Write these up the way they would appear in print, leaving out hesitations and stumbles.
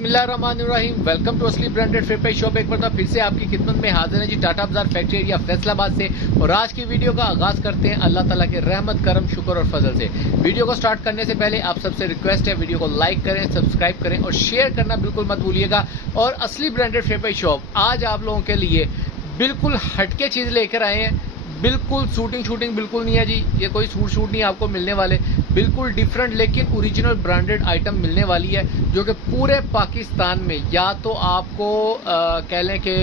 बिस्मिल्लाहिर्रहमानिर्रहीम। Welcome to असली branded fair shop. एक बार फिर से आपकी खिदमत में हाजिर है जी टाटा बाजार फैक्ट्री एरिया फैसलाबाद से। और आज की वीडियो का आगाज करते हैं अल्लाह ताला के रहमत करम शुक्र और फजल से। वीडियो को स्टार्ट करने से पहले आप सबसे रिक्वेस्ट है, वीडियो को लाइक करें, सब्सक्राइब करें और शेयर करना बिल्कुल मत भूलिएगा। और असली ब्रांडेड फेयर शॉप आज आप लोगों के लिए बिल्कुल हटके चीज लेकर आए हैं। बिल्कुल शूटिंग बिल्कुल नहीं है जी, ये कोई शूट नहीं आपको मिलने वाले। बिल्कुल डिफरेंट लेकिन ओरिजिनल ब्रांडेड आइटम मिलने वाली है, जो कि पूरे पाकिस्तान में या तो आपको कह लें कि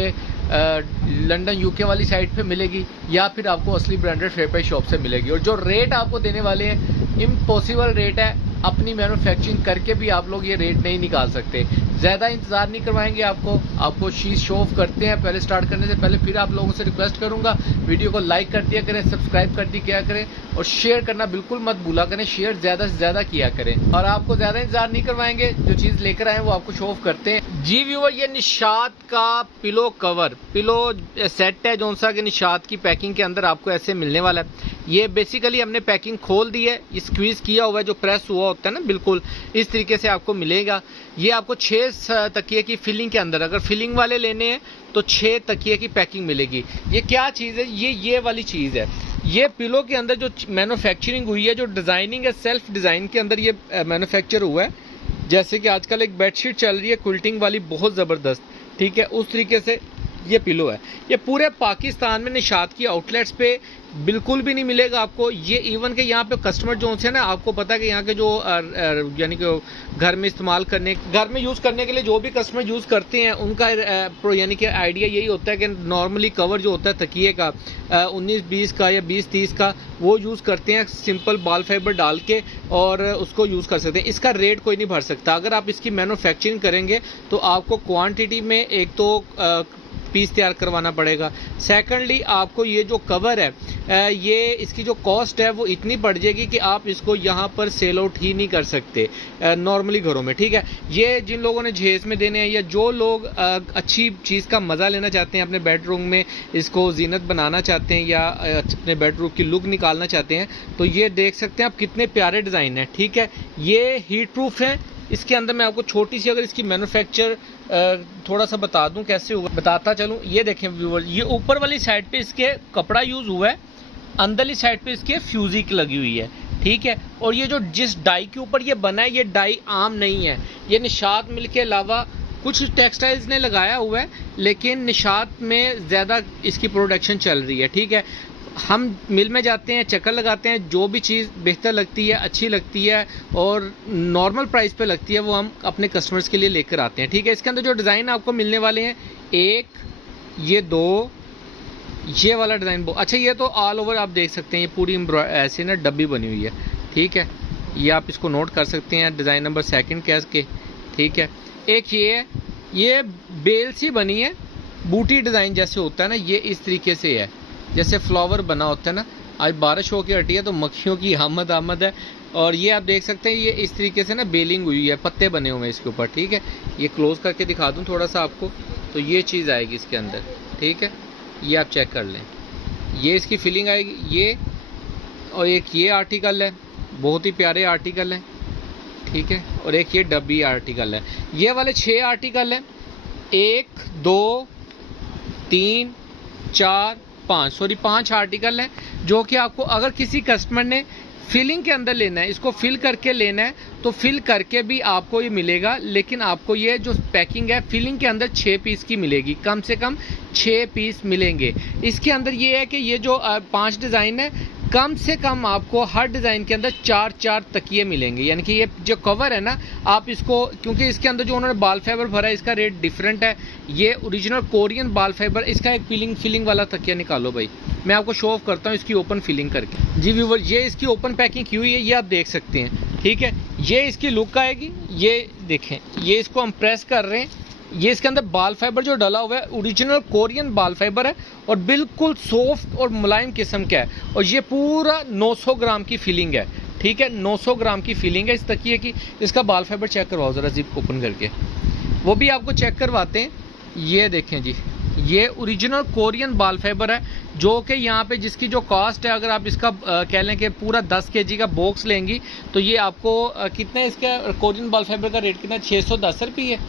लंदन यूके वाली साइड पे मिलेगी या फिर आपको असली ब्रांडेड फेयर शॉप से मिलेगी। और जो रेट आपको देने वाले हैं इम्पॉसिबल रेट है, अपनी मैन्युफैक्चरिंग करके भी आप लोग ये रेट नहीं निकाल सकते। ज़्यादा इंतजार नहीं करवाएंगे आपको चीज़ शो ऑफ करते हैं। पहले स्टार्ट करने से पहले फिर आप लोगों से रिक्वेस्ट करूंगा, वीडियो को लाइक कर दिया करें, सब्सक्राइब कर दिया करें और शेयर करना बिल्कुल मत भूला करें। शेयर ज़्यादा से ज़्यादा किया करें और आपको ज़्यादा इंतजार नहीं करवाएंगे, जो चीज़ लेकर आए वो आपको शो ऑफ करते हैं। जी व्यूअर, ये निशात का पिलो कवर पिलो सेट है, जो सा कि निशात की पैकिंग के अंदर आपको ऐसे मिलने वाला है। ये बेसिकली हमने पैकिंग खोल दी है, ये स्क्वीज किया हुआ है, जो प्रेस हुआ होता है ना, बिल्कुल इस तरीके से आपको मिलेगा। ये आपको 6 तकिए की फिलिंग के अंदर, अगर फिलिंग वाले लेने हैं तो 6 तकिए की पैकिंग मिलेगी। ये क्या चीज़ है? ये वाली चीज़ है। ये पिलो के अंदर जो मैन्युफैक्चरिंग हुई है, जो डिज़ाइनिंग है, सेल्फ डिज़ाइन के अंदर ये मैन्युफैक्चर हुआ है। जैसे कि आजकल एक बेडशीट चल रही है क्विल्टिंग वाली, बहुत ज़बरदस्त, ठीक है, उस तरीके से ये पिलो है। ये पूरे पाकिस्तान में निशात की आउटलेट्स पे बिल्कुल भी नहीं मिलेगा आपको। ये इवन के यहाँ पे कस्टमर जो है ना, आपको पता है कि यहाँ के जो यानी कि घर में इस्तेमाल करने, घर में यूज़ करने के लिए जो भी कस्टमर यूज़ करते हैं, उनका यानी कि आइडिया यही होता है कि नॉर्मली कवर जो होता है तकिए का 19-20 का या 20-30 का, वो यूज़ करते हैं सिंपल बाल फाइबर डाल के और उसको यूज़ कर सकते हैं। इसका रेट कोई नहीं भर सकता। अगर आप इसकी मैन्युफैक्चरिंग करेंगे तो आपको क्वांटिटी में एक तो पीस तैयार करवाना पड़ेगा। सेकंडली आपको ये जो कवर है, ये इसकी जो कॉस्ट है वो इतनी बढ़ जाएगी कि आप इसको यहाँ पर सेल आउट ही नहीं कर सकते नॉर्मली घरों में, ठीक है। ये जिन लोगों ने जहेज में देने हैं या जो लोग अच्छी चीज़ का मज़ा लेना चाहते हैं, अपने बेडरूम में इसको जीनत बनाना चाहते हैं या अपने बेडरूम की लुक निकालना चाहते हैं, तो ये देख सकते हैं आप कितने प्यारे डिज़ाइन है, ठीक है। ये हीट प्रूफ है। इसके अंदर मैं आपको छोटी सी अगर इसकी मैन्युफैक्चर थोड़ा सा बता दूं कैसे हुआ, बताता चलूं। ये देखें व्यूअर, ये ऊपर वाली साइड पे इसके कपड़ा यूज हुआ है, अंदरली साइड पे इसके फ्यूजिक लगी हुई है, ठीक है। और ये जो जिस डाई के ऊपर ये बना है, ये डाई आम नहीं है, ये निशात मिल के अलावा कुछ टेक्सटाइल्स ने लगाया हुआ है, लेकिन निशात में ज़्यादा इसकी प्रोडक्शन चल रही है, ठीक है। हम मिल में जाते हैं, चक्कर लगाते हैं, जो भी चीज़ बेहतर लगती है, अच्छी लगती है और नॉर्मल प्राइस पे लगती है, वो हम अपने कस्टमर्स के लिए लेकर आते हैं, ठीक है। इसके अंदर जो डिज़ाइन आपको मिलने वाले हैं, एक, ये 2, ये वाला डिज़ाइन अच्छा, ये तो ऑल ओवर आप देख सकते हैं, ये पूरी ऐसे ना डब्बी बनी हुई है, ठीक है। ये आप इसको नोट कर सकते हैं, डिज़ाइन नंबर 2 कैस के, ठीक है। एक ये है, ये बेल सी बनी है, बूटी डिज़ाइन जैसे होता है ना, ये इस तरीके से है, जैसे फ्लावर बना होता है ना। आज बारिश होकर हटी है तो मक्खियों की आमद है। और ये आप देख सकते हैं, ये इस तरीके से ना बेलिंग हुई है, पत्ते बने हुए हैं इसके ऊपर, ठीक है। ये क्लोज करके दिखा दूं थोड़ा सा आपको, तो ये चीज़ आएगी इसके अंदर, ठीक है। ये आप चेक कर लें, ये इसकी फिलिंग आएगी। ये और एक ये आर्टिकल है, बहुत ही प्यारे आर्टिकल है, ठीक है। और एक ये डब्बी आर्टिकल है। ये वाले 6 आर्टिकल हैं, 1 2 3 4 5 आर्टिकल हैं, जो कि आपको अगर किसी कस्टमर ने फिलिंग के अंदर लेना है, इसको फिल करके लेना है, तो फिल करके भी आपको ये मिलेगा। लेकिन आपको ये जो पैकिंग है, फिलिंग के अंदर 6 पीस की मिलेगी, कम से कम 6 पीस मिलेंगे। इसके अंदर ये है कि ये जो 5 डिज़ाइन है, कम से कम आपको हर डिज़ाइन के अंदर 4-4 तकिए मिलेंगे। यानी कि ये जो कवर है ना, आप इसको, क्योंकि इसके अंदर जो उन्होंने बाल फाइबर भरा है, इसका रेट डिफरेंट है। ये ओरिजिनल कोरियन बाल फाइबर, इसका एक फिलिंग वाला तकिया निकालो भाई, मैं आपको शो ऑफ करता हूँ इसकी ओपन फिलिंग करके। जी व्यूअर, ये इसकी ओपन पैकिंग की हुई है, ये आप देख सकते हैं, ठीक है। ये इसकी लुक आएगी, ये देखें, ये इसको हम प्रेस कर रहे हैं, ये इसके अंदर बाल फाइबर जो डला हुआ है ओरिजिनल कोरियन बाल फाइबर है और बिल्कुल सॉफ्ट और मुलायम किस्म का है। और ये पूरा 900 ग्राम की फिलिंग है, ठीक है। 900 ग्राम की फिलिंग है इस तकिए की। इसका बाल फाइबर चेक करवाओ ज़रा, जिप ओपन करके, वो भी आपको चेक करवाते हैं। ये देखें जी, ये ओरिजिनल कोरियन बाल फाइबर है, जो कि यहाँ पे जिसकी जो कॉस्ट है, अगर आप इसका कह लें कि पूरा 10 kg का बॉक्स लेंगी तो ये आपको कितना, इसका कोरियन बाल फाइबर का रेट कितना, 610 रुपये है,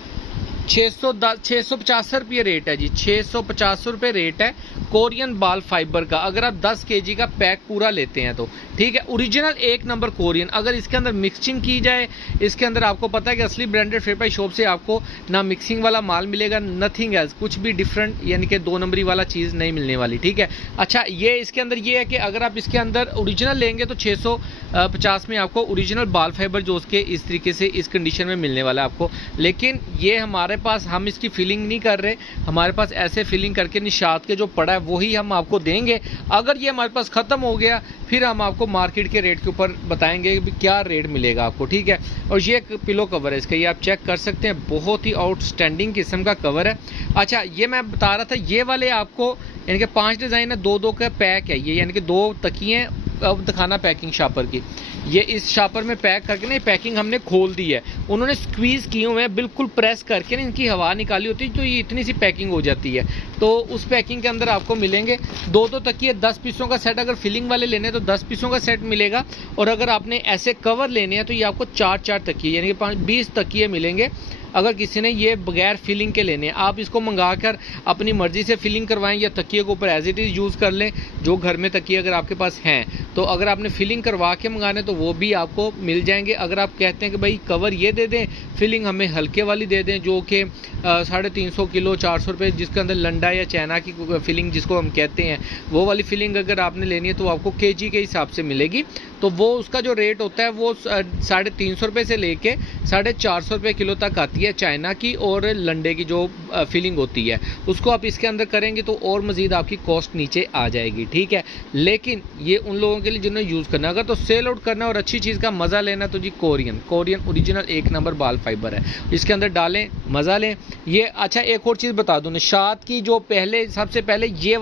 650 रेट है जी, 650 रुपये रेट है कोरियन बाल फाइबर का, अगर आप 10 kg का पैक पूरा लेते हैं तो ठीक है। ओरिजिनल एक नंबर कोरियन। अगर इसके अंदर मिक्सिंग की जाए, इसके अंदर आपको पता है कि असली ब्रांडेड फेपाई शॉप से आपको ना मिक्सिंग वाला माल मिलेगा, नथिंग एल्स, कुछ भी डिफरेंट यानी कि 2 नंबरी वाला चीज़ नहीं मिलने वाली, ठीक है। अच्छा, ये इसके अंदर ये है कि अगर आप इसके अंदर ओरिजिनल लेंगे तो 650 में आपको ओरिजिनल बाल फाइबर जो उसके इस तरीके से इस कंडीशन में मिलने वाला है आपको। लेकिन ये हमारे पास, हम इसकी फिलिंग नहीं कर रहे, हमारे पास ऐसे फिलिंग करके निशात के जो पड़ा है वही हम आपको देंगे। अगर ये हमारे पास ख़त्म हो गया फिर हम आपको मार्केट के रेट के ऊपर बताएंगे कि क्या रेट मिलेगा आपको, ठीक है। और ये एक पिलो कवर है इसका, ये आप चेक कर सकते हैं, बहुत ही आउटस्टैंडिंग किस्म का कवर है। अच्छा, ये मैं बता रहा था, ये वाले आपको यानी कि 5 डिज़ाइन है, 2-2 का पैक है ये, यानी कि 2 तकिए। अब दिखाना पैकिंग शापर की, ये इस शापर में पैक करके ना पैकिंग हमने खोल दी है, उन्होंने स्क्वीज़ किए हुए हैं, बिल्कुल प्रेस करके ना इनकी हवा निकाली होती है तो ये इतनी सी पैकिंग हो जाती है। तो उस पैकिंग के अंदर आपको मिलेंगे 2-2 तकिए, 10 पीसों का सेट। अगर फिलिंग वाले लेने हैं तो 10 पीसों का सेट मिलेगा, और अगर आपने ऐसे कवर लेने हैं तो ये आपको 4-4 तकिए यानी कि 20 तकिए मिलेंगे। अगर किसी ने ये बगैर फिलिंग के लेने हैं, आप इसको मंगाकर अपनी मर्जी से फिलिंग करवाएं या तकिए के ऊपर एज इट इज़ यूज़ कर लें, जो घर में तकिए अगर आपके पास हैं। तो अगर आपने फिलिंग करवा के मंगाने तो वो भी आपको मिल जाएंगे। अगर आप कहते हैं कि भाई कवर ये दे दें, फिलिंग हमें हल्के वाली दे दें जो कि 350 किलो 400 रुपये, जिसके अंदर लंडा या चाइना की फिलिंग जिसको हम कहते हैं, वो वाली फिलिंग अगर आपने लेनी है तो आपको kg के हिसाब से मिलेगी। तो वो उसका जो रेट होता है वो 350 रुपये से लेके 450 रुपये किलो तक आती है चाइना की, और लंडे की जो फिलिंग होती है उसको आप इसके अंदर करेंगे तो और मज़ीद आपकी कॉस्ट नीचे आ जाएगी, ठीक है। लेकिन ये उन लोगों के लिए जिन्हें यूज़ करना है, अगर तो सेल आउट करना है और अच्छी चीज़ का मज़ा लेना तो जी कोरियन ओरिजिनल एक नंबर बाल फाइबर है, इसके अंदर डालें, मज़ा लें ये। अच्छा, एक और चीज़ बता दूँ, निशात की जो सबसे पहले ये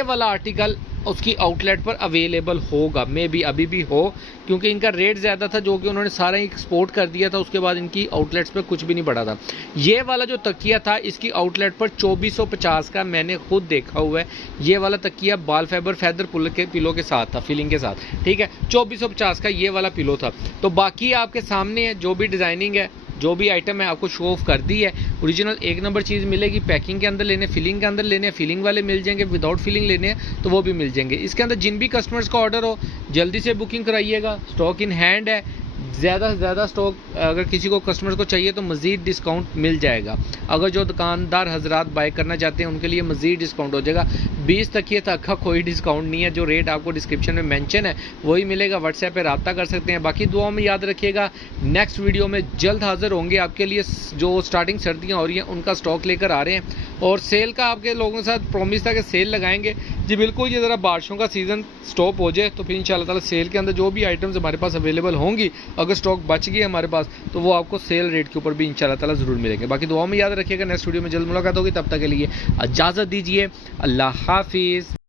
वाला आर्टिकल उसकी आउटलेट पर अवेलेबल होगा, मे बी अभी भी हो, क्योंकि इनका रेट ज़्यादा था जो कि उन्होंने सारा एक्सपोर्ट कर दिया था, उसके बाद इनकी आउटलेट्स पे कुछ भी नहीं बढ़ा था। ये वाला जो तकिया था इसकी आउटलेट पर 2450 का मैंने खुद देखा हुआ है। ये वाला तकिया बाल फाइबर फैदर पिलो के साथ था, फिलिंग के साथ, ठीक है। 2450 का ये वाला पिलो था। तो बाकी आपके सामने है, जो भी डिज़ाइनिंग है, जो भी आइटम है आपको शो ऑफ कर दी है। ओरिजिनल एक नंबर चीज़ मिलेगी। पैकिंग के अंदर लेने, फिलिंग के अंदर लेने, फिलिंग वाले मिल जाएंगे, विदाउट फिलिंग लेने हैं तो वो भी मिल जाएंगे। इसके अंदर जिन भी कस्टमर्स का ऑर्डर हो जल्दी से बुकिंग कराइएगा, स्टॉक इन हैंड है। ज़्यादा से ज़्यादा स्टॉक अगर किसी को कस्टमर को चाहिए तो मज़ीद डिस्काउंट मिल जाएगा। अगर जो दुकानदार हजरात बाय करना चाहते हैं उनके लिए मज़ीद डिस्काउंट हो जाएगा। 20 तकिए तक का कोई डिस्काउंट नहीं है, जो रेट आपको डिस्क्रिप्शन में मेंशन है वही मिलेगा। व्हाट्सएप पे रब्ता कर सकते हैं। बाकी दुआओं में याद रखिएगा, नेक्स्ट वीडियो में जल्द हाजिर होंगे आपके लिए। जो स्टार्टिंग सर्दियाँ हो रही हैं उनका स्टॉक लेकर आ रहे हैं, और सेल का आपके लोगों के साथ प्रॉमिस था कि सेल लगाएंगे जी। बिल्कुल, ये ज़रा बारिशों का सीज़न स्टॉप हो जाए तो फिर इंशाल्लाह ताला सेल के अंदर जो भी आइटम्स हमारे पास अवेलेबल होंगी, अगर स्टॉक बच गई हमारे पास तो वो आपको सेल रेट के ऊपर भी इंशाल्लाह ताला ज़रूर मिलेंगे। बाकी दुआओं में याद रखिएगा, नेक्स्ट वीडियो में जल्द मुलाकात होगी, तब तक के लिए इजाज़त दीजिए, अल्लाह हाफिज़।